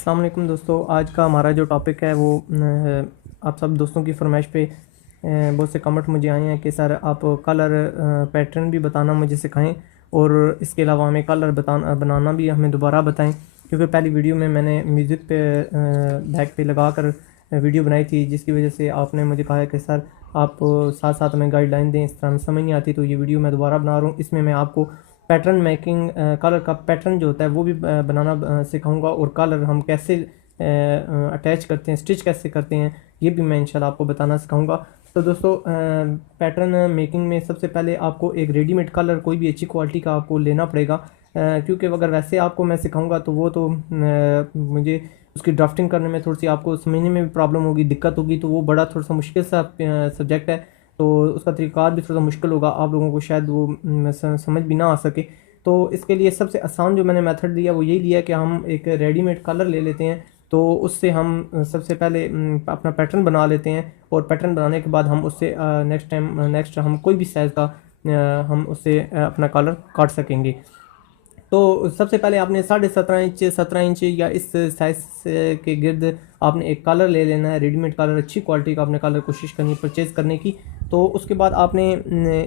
अस्सलाम वालेकुम दोस्तों। आज का हमारा जो टॉपिक है वो आप सब दोस्तों की फरमाइश पे बहुत से कमेंट मुझे आए हैं कि सर आप कलर पैटर्न भी बताना मुझे सिखाएं और इसके अलावा हमें कलर बनाना भी हमें दोबारा बताएं, क्योंकि पहली वीडियो में मैंने म्यूज़िक पे बैक पे लगा कर वीडियो बनाई थी, जिसकी वजह से आपने मुझे कहा है कि सर आप साथ साथ हमें गाइडलाइन दें, इस तरह समझ नहीं आती। तो ये वीडियो मैं दोबारा बना रहा हूँ। इसमें मैं आपको पैटर्न मेकिंग, कलर का पैटर्न जो होता है वो भी बनाना सिखाऊंगा, और कलर हम कैसे अटैच करते हैं, स्टिच कैसे करते हैं, ये भी मैं इंशाल्लाह आपको बताना सिखाऊंगा। तो दोस्तों, पैटर्न मेकिंग में सबसे पहले आपको एक रेडीमेड कलर कोई भी अच्छी क्वालिटी का आपको लेना पड़ेगा, क्योंकि अगर वैसे आपको मैं सिखाऊंगा तो वो तो मुझे उसकी ड्राफ्टिंग करने में थोड़ी सी आपको समझने में भी प्रॉब्लम होगी, दिक्कत होगी, तो वो बड़ा थोड़ा सा मुश्किल सा सब्जेक्ट है। तो उसका तरीक़ार भी थोड़ा सा मुश्किल होगा, आप लोगों को शायद वो समझ भी ना आ सके। तो इसके लिए सबसे आसान जो मैंने मेथड लिया वो यही लिया कि हम एक रेडीमेड कलर ले लेते हैं। तो उससे हम सबसे पहले अपना पैटर्न बना लेते हैं, और पैटर्न बनाने के बाद हम उससे नेक्स्ट हम कोई भी साइज़ का हम उससे अपना कलर काट सकेंगे। तो सबसे पहले आपने 17.5 इंच 17 इंच या इस साइज़ के गिर्द आपने एक कलर ले लेना है, रेडीमेड कलर, अच्छी क्वालिटी का आपने कलर कोशिश करनी है परचेज़ करने की। तो उसके बाद आपने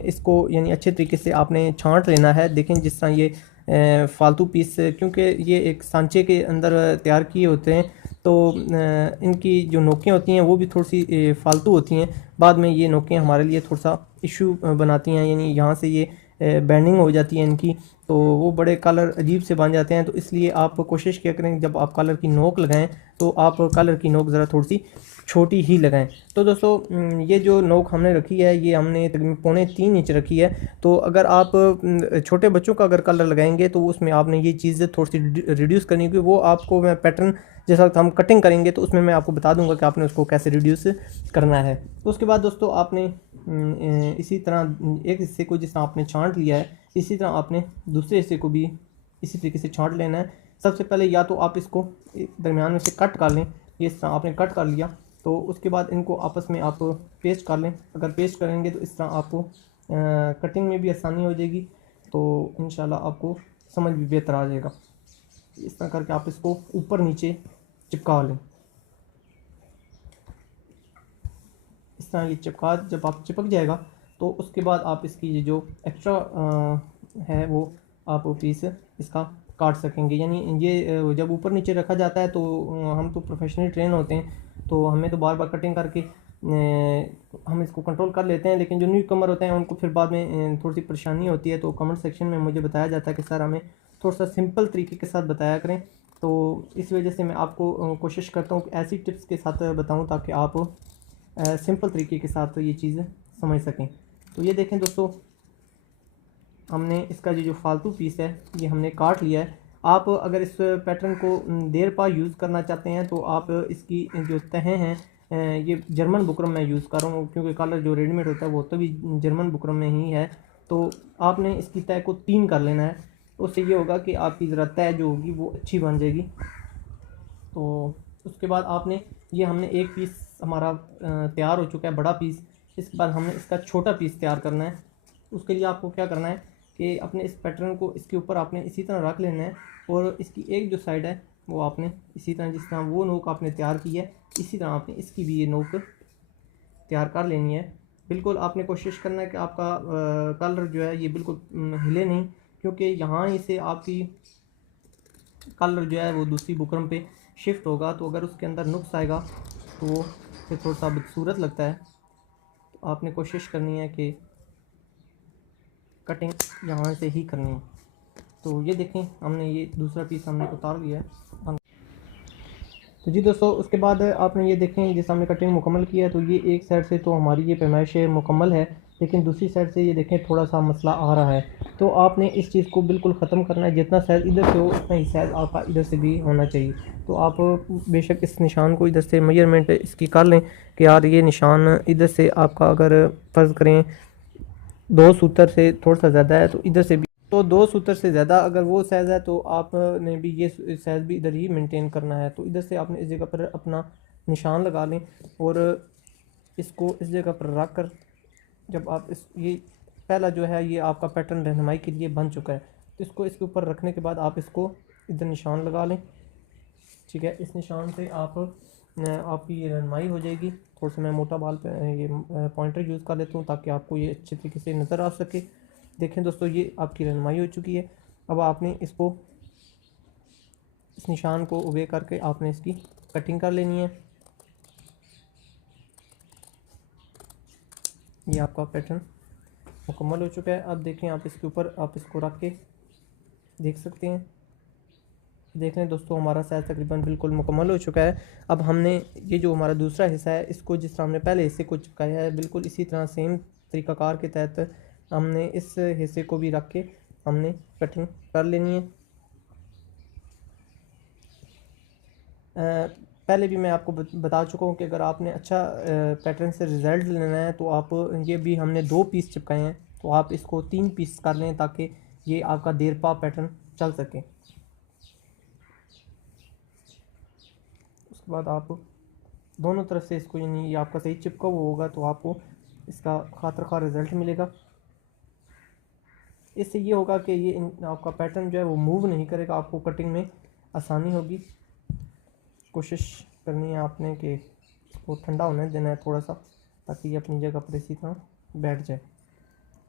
इसको यानी अच्छे तरीके से आपने छांट लेना है। देखें जिस तरह ये फालतू पीस, क्योंकि ये एक सांचे के अंदर तैयार किए होते हैं, तो इनकी जो नोकें होती हैं वो भी थोड़ी सी फालतू होती हैं। बाद में ये नोकें हमारे लिए थोड़ा सा इशू बनाती हैं, यानी यहाँ से ये बैंडिंग हो जाती है इनकी, तो वो बड़े कलर अजीब से बन जाते हैं। तो इसलिए आप कोशिश किया करें जब आप कलर की नोक लगाएं तो आप कलर की नोक ज़रा थोड़ी सी छोटी ही लगाएं। तो दोस्तों, ये जो नोक हमने रखी है ये हमने तकरीबन 3.25 इंच रखी है। तो अगर आप छोटे बच्चों का अगर कलर लगाएंगे तो उसमें आपने ये चीज़ थोड़ी सी रिड्यूस करनी होगी। वो आपको मैं पैटर्न जैसा हम कटिंग करेंगे तो उसमें मैं आपको बता दूंगा कि आपने उसको कैसे रिड्यूस करना है। तो उसके बाद दोस्तों आपने इसी तरह एक हिस्से को जिस तरह आपने छांट लिया है, इसी तरह आपने दूसरे हिस्से को भी इसी तरीके से छांट लेना है। सबसे पहले या तो आप इसको दरमियान में से कट कर लें, ये इस तरह आपने कट कर लिया, तो उसके बाद इनको आपस में आप पेस्ट कर लें। अगर पेस्ट करेंगे तो इस तरह आपको कटिंग में भी आसानी हो जाएगी, तो इंशाल्लाह आपको समझ भी बेहतर आ जाएगा। इस तरह करके आप इसको ऊपर नीचे चिपका लें। इस तरह ये चिपका, जब आप चिपक जाएगा तो उसके बाद आप इसकी ये जो एक्स्ट्रा है वो आप पीस इसका काट सकेंगे। यानी ये जब ऊपर नीचे रखा जाता है तो हम तो प्रोफेशनली ट्रेन होते हैं, तो हमें तो बार बार कटिंग करके हम इसको कंट्रोल कर लेते हैं, लेकिन जो न्यू कमर होते हैं उनको फिर बाद में थोड़ी सी परेशानी होती है। तो कमेंट सेक्शन में मुझे बताया जाता है कि सर हमें थोड़ा सा सिंपल तरीके के साथ बताया करें। तो इस वजह से मैं आपको कोशिश करता हूँ कि ऐसी टिप्स के साथ बताऊँ ताकि आप सिंपल तरीके के साथ ये चीज़ समझ सकें। तो ये देखें दोस्तों, हमने इसका जो फालतू पीस है ये हमने काट लिया है। आप अगर इस पैटर्न को देर पा यूज़ करना चाहते हैं तो आप इसकी जो तहें हैं, ये जर्मन बुकरम मैं यूज़ कर रहा हूँ, क्योंकि कलर जो रेडीमेड होता है वो तो भी जर्मन बुकरम में ही है। तो आपने इसकी तय को 3 कर लेना है, उससे ये होगा कि आपकी ज़रा तय जो होगी वो अच्छी बन जाएगी। तो उसके बाद आपने ये हमने एक पीस हमारा तैयार हो चुका है, बड़ा पीस। इसके बाद हमने इसका छोटा पीस तैयार करना है। उसके लिए आपको क्या करना है कि अपने इस पैटर्न को इसके ऊपर आपने इसी तरह रख लेना है, और इसकी एक जो साइड है वो आपने इसी तरह, जिस तरह वो नोक आपने तैयार की है इसी तरह आपने इसकी भी ये नोक तैयार कर लेनी है। बिल्कुल आपने कोशिश करना है कि आपका कलर जो है ये बिल्कुल हिले नहीं, क्योंकि यहाँ से आपकी कलर जो है वो दूसरी बुकरम पे शिफ्ट होगा, तो अगर उसके अंदर नुक्स आएगा तो वो फिर थोड़ा सा बदसूरत लगता है। तो आपने कोशिश करनी है कि कटिंग यहाँ से ही करनी है। तो ये देखें हमने ये दूसरा पीस हमने उतार लिया है। तो जी दोस्तों, उसके बाद आपने ये देखें जैसे हमने कटिंग मुकम्मल किया है, तो ये एक साइड से तो हमारी ये पैमाइश मुकम्मल है, लेकिन दूसरी साइड से ये देखें थोड़ा सा मसला आ रहा है। तो आपने इस चीज़ को बिल्कुल ख़त्म करना है। जितना साइज़ इधर से हो उतना ही साइज़ आपका इधर से भी होना चाहिए। तो आप बेशक इस निशान को इधर से मेजरमेंट इसकी कर लें कि यार ये निशान इधर से आपका अगर फ़र्ज़ करें 2 सूत्र से थोड़ा सा ज़्यादा है, तो इधर से भी तो 2 सूत्र से ज़्यादा अगर वो साइज़ है तो आपने भी ये साइज़ भी इधर ही मेंटेन करना है। तो इधर से आपने इस जगह पर अपना निशान लगा लें, और इसको इस जगह पर रख कर जब आप ये पहला जो है ये आपका पैटर्न रहनुमाई के लिए बन चुका है, तो इसको इसके ऊपर रखने के बाद आप इसको इधर निशान लगा लें। ठीक है। इस निशान से आपकी ये रहनुमाई हो जाएगी। थोड़ा सा मैं मोटा बाल पे ये पॉइंटर यूज़ कर लेता हूँ ताकि आपको ये अच्छे तरीके से नज़र आ सके। देखें दोस्तों, ये आपकी रहनुमाई हो चुकी है। अब आपने इसको, इस निशान को उबे करके आपने इसकी कटिंग कर लेनी है। ये आपका पैटर्न मुकम्मल हो चुका है। अब देखें, आप इसके ऊपर आप इसको रख के देख सकते हैं। देख लें दोस्तों, हमारा साइज़ तकरीबन बिल्कुल मुकम्मल हो चुका है। अब हमने ये जो हमारा दूसरा हिस्सा है, इसको जिस तरह हमने पहले हिस्से को चिपकाया है, बिल्कुल इसी तरह सेम तरीक़ाकार के तहत हमने इस हिस्से को भी रख के हमने कटिंग कर लेनी है। पहले भी मैं आपको बता चुका हूँ कि अगर आपने अच्छा पैटर्न से रिज़ल्ट लेना है तो आप, ये भी हमने 2 पीस चिपकाए हैं, तो आप इसको 3 पीस कर लें ताकि ये आपका देरपा पैटर्न चल सके। उसके बाद आप दोनों तरफ से इसको, यानी ये आपका सही चिपका हुआ होगा तो आपको इसका खातिर खा रिज़ल्ट मिलेगा। इससे ये होगा कि ये आपका पैटर्न जो है वो मूव नहीं करेगा, आपको कटिंग में आसानी होगी। कोशिश करनी है आपने कि इसको ठंडा होने देना है थोड़ा सा, ताकि ये अपनी जगह पर इसी तरह बैठ जाए।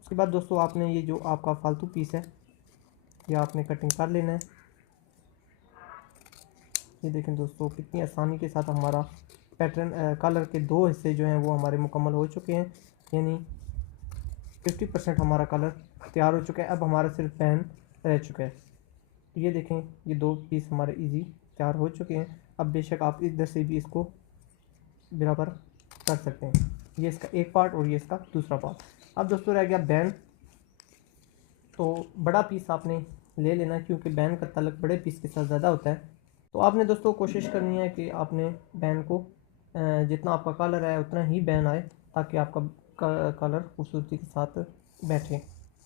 उसके बाद दोस्तों, आपने ये जो आपका फालतू पीस है ये आपने कटिंग कर लेना है। ये देखें दोस्तों, कितनी आसानी के साथ हमारा पैटर्न कलर के 2 हिस्से जो हैं वो हमारे मुकम्मल हो चुके हैं, यानी 50% हमारा कलर तैयार हो चुका है। अब हमारा सिर्फ पैन रह चुका है। तो ये देखें, ये 2 पीस हमारे इजी तैयार हो चुके हैं। अब बेशक आप इधर से भी इसको बराबर कर सकते हैं। ये इसका एक पार्ट और ये इसका दूसरा पार्ट। अब दोस्तों रह गया बैन। तो बड़ा पीस आपने ले लेना क्योंकि बैन का ताल्लुक बड़े पीस के साथ ज़्यादा होता है। तो आपने दोस्तों कोशिश करनी है कि आपने बैन को जितना आपका कलर है उतना ही बैन आए, ताकि आपका कलर खूबसूरती के साथ बैठे।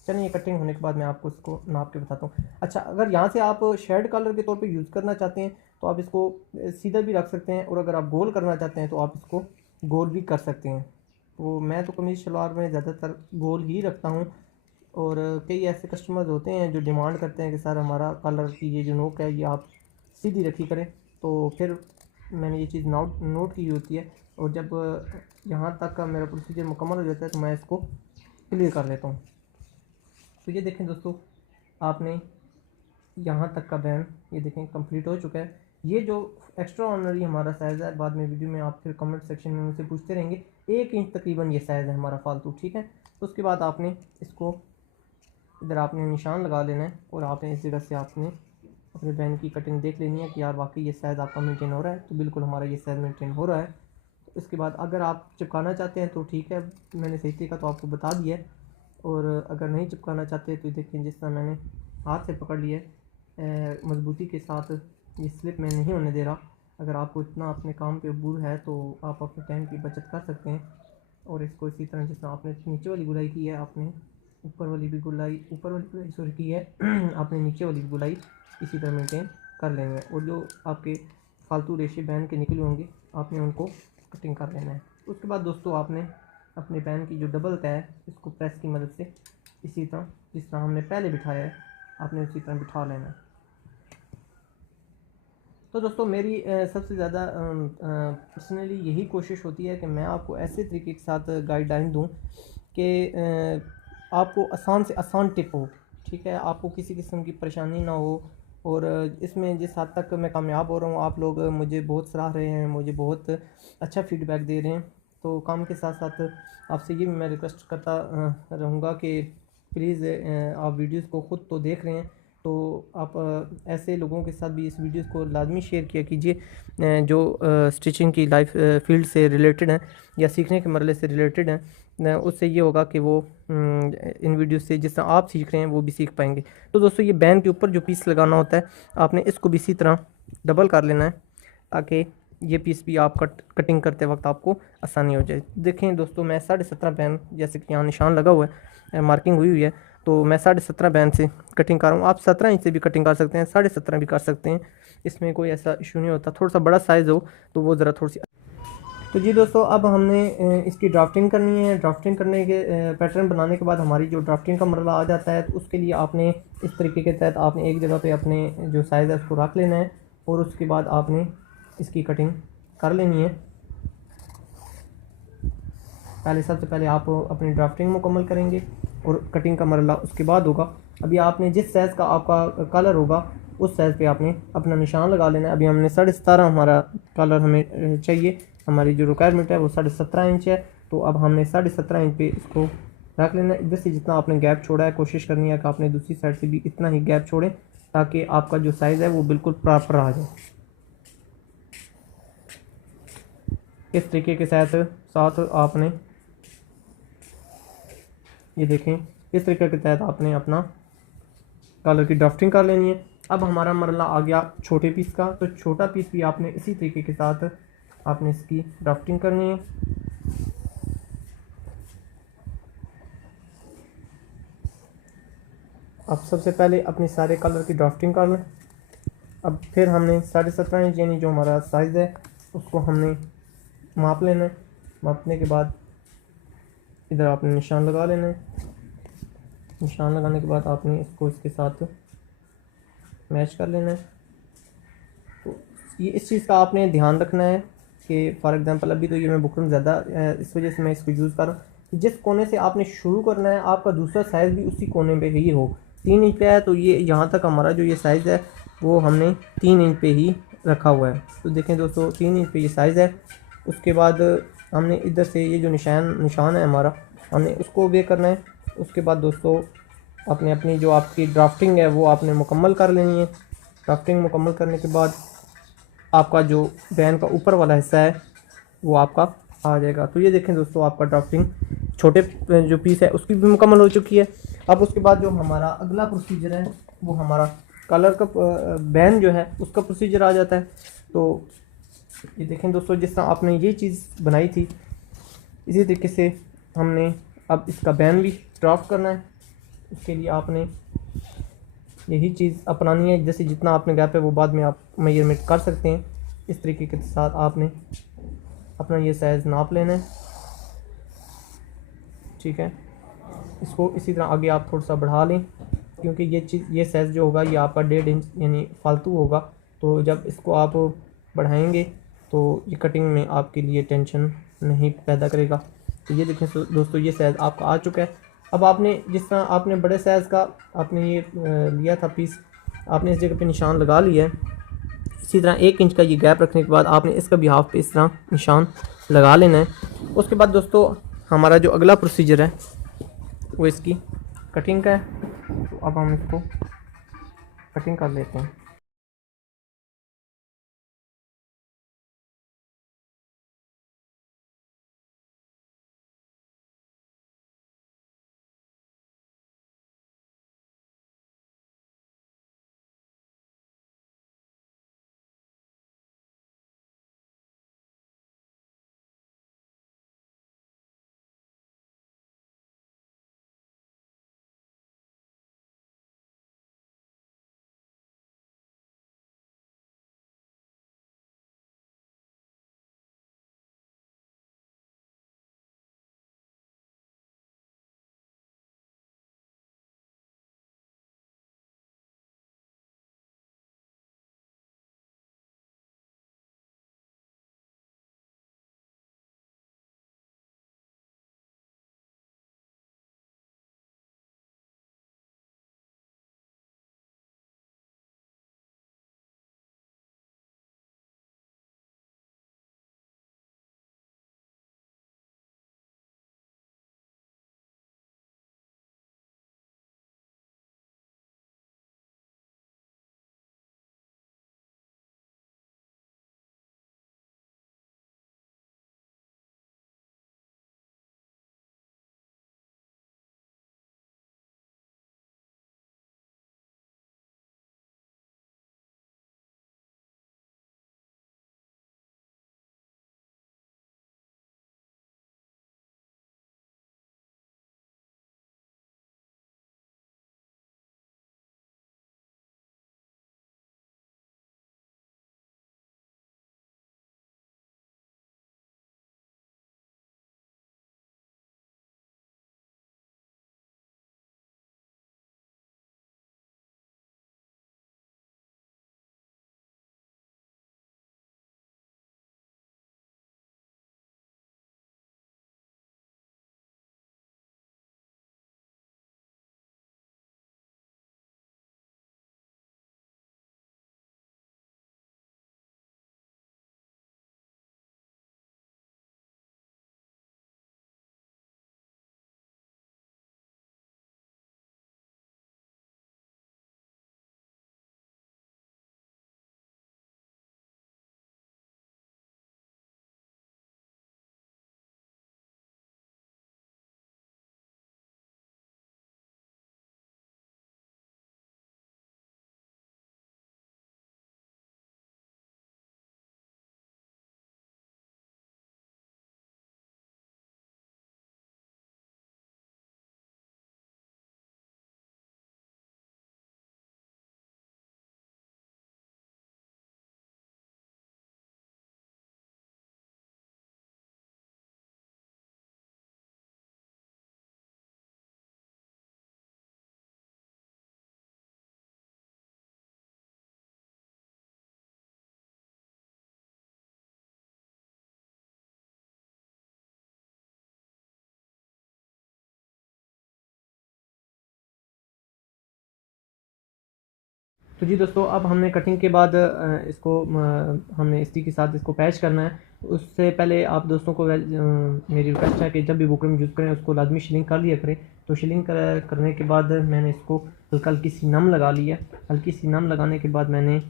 चलिए, कटिंग होने के बाद मैं आपको इसको नाप के बताता हूँ। अच्छा, अगर यहाँ से आप शेड कलर के तौर पे यूज़ करना चाहते हैं तो आप इसको सीधा भी रख सकते हैं, और अगर आप गोल करना चाहते हैं तो आप इसको गोल भी कर सकते हैं। तो मैं तो कमीज़ शलवार में ज़्यादातर गोल ही रखता हूँ, और कई ऐसे कस्टमर्स होते हैं जो डिमांड करते हैं कि सर हमारा कलर की ये जो नोक है ये आप सीधी रखी करें। तो फिर मैंने ये चीज़ नोट की होती है, और जब यहाँ तक का मेरा प्रोसीजर मुकम्मल हो जाता है तो मैं इसको क्लियर कर लेता हूँ। तो ये देखें दोस्तों, आपने यहाँ तक का बैन ये देखें कंप्लीट हो चुका है। ये जो एक्स्ट्रा ऑर्डिनरी हमारा साइज़ है, बाद में वीडियो में आप फिर कमेंट सेक्शन में मुझसे पूछते रहेंगे, 1 इंच तकरीबन ये साइज़ है हमारा फालतू, ठीक है। तो उसके बाद आपने इसको इधर आपने निशान लगा लेना है, और आपने इस जगह से आपने अपने बैन की कटिंग देख लेनी है कि यार वाकई ये साइज़ आपका मेंटेन हो रहा है। तो बिल्कुल हमारा ये साइज़ मेंटेन हो रहा है। तो इसके बाद अगर आप चिपकाना चाहते हैं तो ठीक है, मैंने सही तरीका तो आपको बता दिया है। और अगर नहीं चिपकाना चाहते तो देखिए, जिस तरह मैंने हाथ से पकड़ लिया है मजबूती के साथ, ये स्लिप मैं नहीं होने दे रहा। अगर आपको इतना अपने काम पे अबूर है तो आप अपने टाइम की बचत कर सकते हैं। और इसको इसी तरह, जिस तरह आपने नीचे वाली गुलाई की है, आपने ऊपर वाली गुलाई सॉरी की है आपने नीचे वाली गुलाई इसी तरह मेंटेन कर लेंगे। और जो आपके फालतू रेशे बैन के निकले होंगे आपने उनको कटिंग कर लेना है। उसके बाद दोस्तों, आपने अपने बैन की जो डबल तय है इसको प्रेस की मदद से इसी तरह, जिस तरह हमने पहले बिठाया है, आपने उसी तरह बिठा लेना है। तो दोस्तों, मेरी सबसे ज़्यादा पर्सनली यही कोशिश होती है कि मैं आपको ऐसे तरीके के साथ गाइडलाइन दूं कि आपको आसान से आसान टिप हो, ठीक है, आपको किसी किस्म की परेशानी ना हो। और इसमें जिस हद तक मैं कामयाब हो रहा हूँ, आप लोग मुझे बहुत सराह रहे हैं, मुझे बहुत अच्छा फीडबैक दे रहे हैं। तो काम के साथ साथ आपसे ये भी मैं रिक्वेस्ट करता रहूँगा कि प्लीज़ आप वीडियोस को ख़ुद तो देख रहे हैं, तो आप ऐसे लोगों के साथ भी इस वीडियोस को लाजमी शेयर किया कीजिए जो स्टिचिंग की लाइफ फील्ड से रिलेटेड हैं या सीखने के मरले से रिलेटेड हैं। उससे ये होगा कि वो इन वीडियो से जिस तरह आप सीख रहे हैं वो भी सीख पाएंगे। तो दोस्तों, ये बैन के ऊपर जो पीस लगाना होता है, आपने इसको भी इसी तरह डबल कर लेना है ताकि ये पीस भी आप कटिंग करते वक्त आपको आसानी हो जाए। देखें दोस्तों, मैं 17.5 बैन, जैसे कि यहाँ निशान लगा हुआ है, मार्किंग हुई है, तो मैं 17.5 बैन से कटिंग कर रहा हूँ। आप 17 इंच से भी कटिंग कर सकते हैं, 17.5 भी कर सकते हैं, इसमें कोई ऐसा इशू नहीं होता। थोड़ा सा बड़ा साइज़ हो तो वो ज़रा थोड़ी सी। तो जी दोस्तों, अब हमने इसकी ड्राफ्टिंग करनी है। ड्राफ्टिंग करने के पैटर्न बनाने के बाद हमारी जो ड्राफ्टिंग का मरला आ जाता है, तो उसके लिए आपने इस तरीके के तहत आपने एक जगह पे अपने जो साइज़ है उसको रख लेना है, और उसके बाद आपने इसकी कटिंग कर लेनी है। सबसे पहले आप अपनी ड्राफ्टिंग मुकम्मल करेंगे और कटिंग का मरला उसके बाद होगा। अभी आपने जिस साइज़ का आपका कलर होगा उस साइज़ पे आपने अपना निशान लगा लेना है। अभी हमने 17.5 हमारा कलर हमें चाहिए, हमारी जो रिक्वायरमेंट है वो 17.5 इंच है। तो अब हमने 17.5 इंच पे इसको रख लेना है। इधर से जितना आपने गैप छोड़ा है कोशिश करनी है कि आपने दूसरी साइड से भी इतना ही गैप छोड़ें ताकि आपका जो साइज़ है वो बिल्कुल प्रॉपर आ जाए। इस तरीके के साथ आपने ये देखें, इस तरीके के तहत आपने अपना कलर की ड्राफ्टिंग कर लेनी है। अब हमारा मरला आ गया छोटे पीस का, तो छोटा पीस भी आपने इसी तरीके के साथ आपने इसकी ड्राफ्टिंग करनी है। अब सबसे पहले अपने सारे कलर की ड्राफ्टिंग कर लें। अब फिर हमने 17.5 इंच यानी जो हमारा साइज़ है उसको हमने माप लेना है। मापने के बाद इधर आपने निशान लगा लेना है। निशान लगाने के बाद आपने इसको इसके साथ मैच कर लेना है। तो ये इस चीज़ का आपने ध्यान रखना है कि फॉर एग्जांपल अभी तो ये मैं बुकरम ज़्यादा इस वजह से मैं इसको यूज़ कर रहा हूँ कि जिस कोने से आपने शुरू करना है आपका दूसरा साइज़ भी उसी कोने पे ही हो। 3 इंच पे है तो ये यहाँ तक हमारा जो ये साइज़ है वो हमने 3 इंच पे ही रखा हुआ है। तो देखें दोस्तों 3 इंच पे ये साइज़ है। उसके बाद हमने इधर से ये जो निशान है हमारा, हमने उसको वे करना है। उसके बाद दोस्तों आपने अपनी जो आपकी ड्राफ्टिंग है वो आपने मुकम्मल कर लेनी है। ड्राफ्टिंग मुकम्मल करने के बाद आपका जो बैन का ऊपर वाला हिस्सा है वो आपका आ जाएगा। तो ये देखें दोस्तों आपका ड्राफ्टिंग छोटे जो पीस है उसकी भी मुकम्मल हो चुकी है। अब उसके बाद जो हमारा अगला प्रोसीजर है वो हमारा कलर का बैन जो है उसका प्रोसीजर आ जाता है। तो ये देखें दोस्तों जिस तरह आपने ये चीज़ बनाई थी इसी तरीके से हमने अब इसका बैन भी ड्राफ्ट करना है। उसके लिए आपने यही चीज़ अपनानी है। जैसे जितना आपने गैप है वो बाद में आप मेजरमेंट कर सकते हैं। इस तरीके के साथ आपने अपना ये साइज़ नाप लेना है, ठीक है। इसको इसी तरह आगे आप थोड़ा सा बढ़ा लें क्योंकि ये साइज़ जो होगा ये आपका 1.5 इंच यानी फालतू होगा। तो जब इसको आप बढ़ाएंगे तो ये कटिंग में आपके लिए टेंशन नहीं पैदा करेगा। तो ये देखें दोस्तों ये साइज़ आपका आ चुका है। अब आपने जिस तरह आपने बड़े साइज़ का आपने ये लिया था पीस, आपने इस जगह पे निशान लगा लिया है। इसी तरह 1 इंच का ये गैप रखने के बाद आपने इसका भी हाफ पे इस तरह निशान लगा लेना है। उसके बाद दोस्तों हमारा जो अगला प्रोसीजर है वो इसकी कटिंग का है। तो अब हम इसको कटिंग कर लेते हैं। तो जी दोस्तों, अब हमने कटिंग के बाद इसको हमने इसी के साथ इसको पैच करना है। उससे पहले आप दोस्तों को मेरी रिक्वेस्ट है कि जब भी बुकरम यूज़ करें उसको लाजमी शिलिंग कर लिया करें। तो शिलिंग करने के बाद मैंने इसको हल्का हल्की सी नम लगा लिया। हल्की सी नम लगाने के बाद मैंने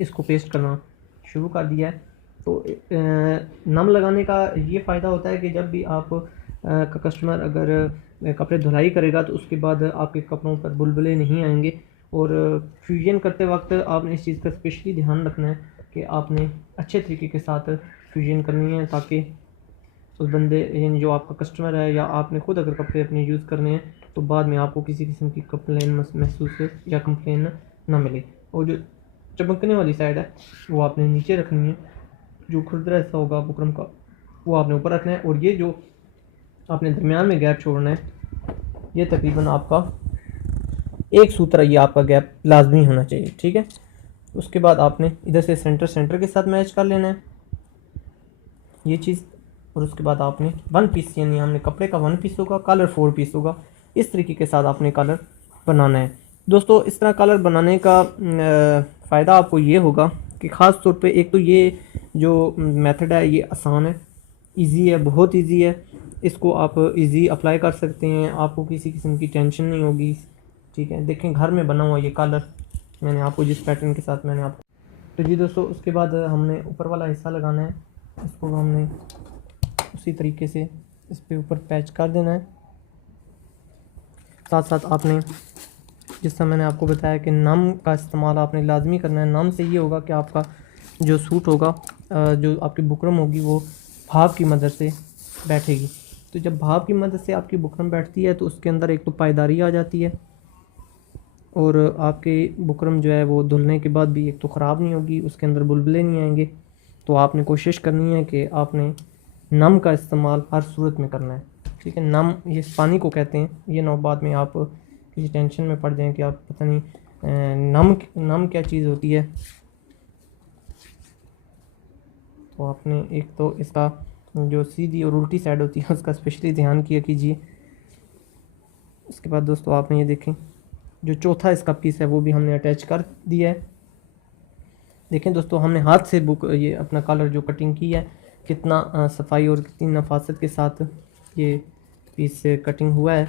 इसको पेस्ट करना शुरू कर दिया है। तो नम लगाने का ये फ़ायदा होता है कि जब भी आप का कस्टमर अगर कपड़े धुलाई करेगा तो उसके बाद आपके कपड़ों पर बुलबुले नहीं आएंगे। और फ्यूजन करते वक्त आपने इस चीज़ का स्पेशली ध्यान रखना है कि आपने अच्छे तरीके के साथ फ्यूजन करनी है, ताकि उस बंदे यानी जो आपका कस्टमर है या आपने खुद अगर कपड़े अपने यूज़ करने हैं तो बाद में आपको किसी किस्म की कंप्लेन महसूस या कंप्लेन ना मिले। और जो चमकने वाली साइड है वो आपने नीचे रखनी है, जो खुरदरा हिस्सा होगा बुकरम का वो आपने ऊपर रखना है, और ये जो आपने दरमियान में गैप छोड़ना है ये तकरीबन आपका 1 सूत्र, ये आपका गैप लाजमी होना चाहिए। ठीक है, उसके बाद आपने इधर से सेंटर के साथ मैच कर लेना है ये चीज़। और उसके बाद आपने 1 पीस, यानी हमने कपड़े का 1 पीस होगा, कलर 4 पीस होगा, इस तरीके के साथ आपने कलर बनाना है। दोस्तों, इस तरह कलर बनाने का फ़ायदा आपको ये होगा कि ख़ास तौर पे एक तो ये जो मेथड है ये आसान है, इजी है, बहुत इजी है। इसको आप इजी अप्लाई कर सकते हैं, आपको किसी किस्म की टेंशन नहीं होगी। ठीक है, देखें घर में बना हुआ ये कलर मैंने आपको जिस पैटर्न के साथ मैंने आपको। तो जी दोस्तों, उसके बाद हमने ऊपर वाला हिस्सा लगाना है, इसको हमने उसी तरीके से इस पे ऊपर पैच कर देना है। साथ साथ आपने जिस तरह मैंने आपको बताया कि नम का इस्तेमाल आपने लाजमी करना है। नम से ये होगा कि आपका जो सूट होगा, जो आपकी बुकरम होगी वो भाप की मदद से बैठेगी। तो जब भाप की मदद से आपकी बुकरम बैठती है तो उसके अंदर एक तो पायदारी आ जाती है, और आपकी बुकरम जो है वो धुलने के बाद भी एक तो ख़राब नहीं होगी, उसके अंदर बुलबुले नहीं आएंगे। तो आपने कोशिश करनी है कि आपने नम का इस्तेमाल हर सूरत में करना है। ठीक है, नम ये पानी को कहते हैं, ये ना बाद में आप किसी टेंशन में पड़ जाएं कि आप पता नहीं नम क्या चीज़ होती है। तो आपने एक तो इसका जो सीधी और उल्टी साइड होती है उसका स्पेशली ध्यान किया कीजिए। उसके बाद दोस्तों आपने ये देखें जो चौथा इसका पीस है वो भी हमने अटैच कर दिया है। देखें दोस्तों, हमने हाथ से ये अपना कलर जो कटिंग की है कितना सफाई और कितनी नफासत के साथ ये पीस कटिंग हुआ है।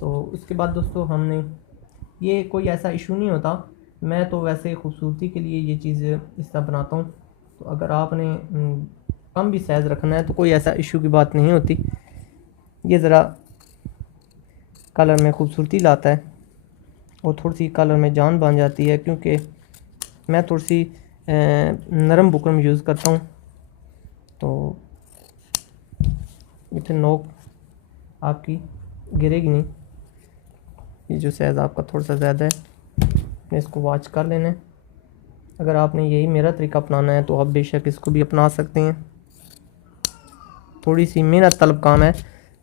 तो उसके बाद दोस्तों हमने ये कोई ऐसा इशू नहीं होता, मैं तो वैसे खूबसूरती के लिए ये चीज़ इस तरह बनाता हूँ। तो अगर आपने कम भी साइज़ रखना है तो कोई ऐसा इशू की बात नहीं होती। ये ज़रा कलर में खूबसूरती लाता है और थोड़ी सी कलर में जान बन जाती है, क्योंकि मैं थोड़ी सी नरम बुकरम यूज़ करता हूँ। तो इतने नोक आपकी गिरेगी नहीं। ये जो साइज़ आपका थोड़ा सा ज़्यादा है इसको वॉच कर लेना है। अगर आपने यही मेरा तरीका अपनाना है तो आप बेशक इसको भी अपना सकते हैं। थोड़ी सी मेहनत तलब काम है,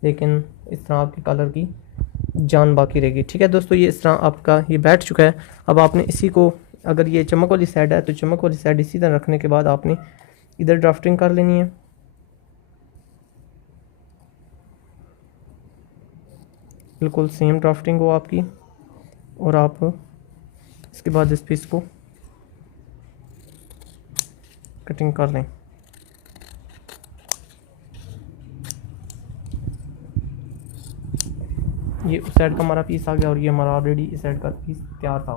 लेकिन इस तरह आपके कलर की जान बाकी रहेगी। ठीक है दोस्तों, ये इस तरह आपका ये बैठ चुका है। अब आपने इसी को, अगर ये चमक वाली साइड है तो चमक वाली साइड इसी तरह रखने के बाद आपने इधर ड्राफ्टिंग कर लेनी है। बिल्कुल सेम ड्राफ्टिंग हो आपकी, और आप इसके बाद इस पीस को कटिंग कर लें। ये उस साइड का हमारा पीस आ गया और ये हमारा ऑलरेडी इस साइड का पीस तैयार था।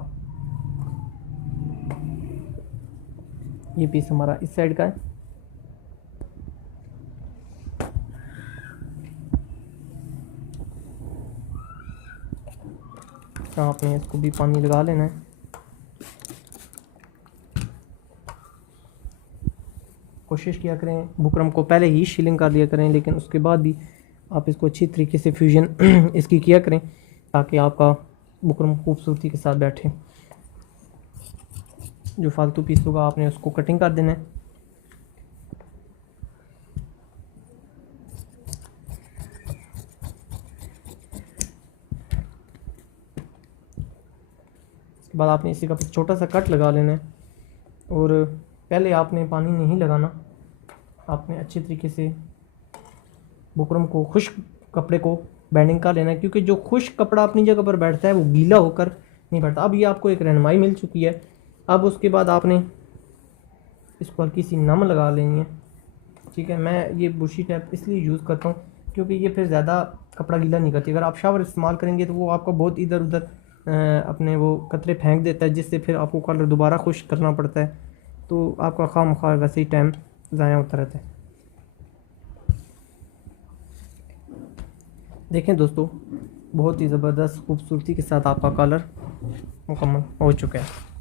ये पीस हमारा इस साइड का है। तो आपने इसको भी पानी लगा लेना है। कोशिश किया करें बुकरम को पहले ही शिलिंग कर लिया करें, लेकिन उसके बाद भी आप इसको अच्छी तरीके से फ्यूजन इसकी किया करें ताकि आपका बुकरम खूबसूरती के साथ बैठे। जो फालतू पीस होगा आपने उसको कटिंग कर देना है। इसके बाद आपने इसी का छोटा सा कट लगा लेना है, और पहले आपने पानी नहीं लगाना। आपने अच्छे तरीके से बुकरम को खुश्क कपड़े को बैंडिंग कर लेना है, क्योंकि जो खुश्क कपड़ा अपनी जगह पर बैठता है वो गीला होकर नहीं बैठता। अब ये आपको एक रहनुमाई मिल चुकी है। अब उसके बाद आपने इसको हल्की सी नम लगा लेनी है, ठीक है। मैं ये बुशी टैप इसलिए यूज़ करता हूँ क्योंकि ये फिर ज़्यादा कपड़ा गीला नहीं करती। अगर आप शावर इस्तेमाल करेंगे तो वो आपको बहुत इधर उधर अपने वो कतरे फेंक देता है, जिससे फिर आपको कलर दोबारा खुश्क करना पड़ता है, तो आपका खामखा वैसे ही टाइम ज़ाया होता रहता है। देखें दोस्तों, बहुत ही ज़बरदस्त खूबसूरती के साथ आपका कलर मुकम्मल हो चुका है।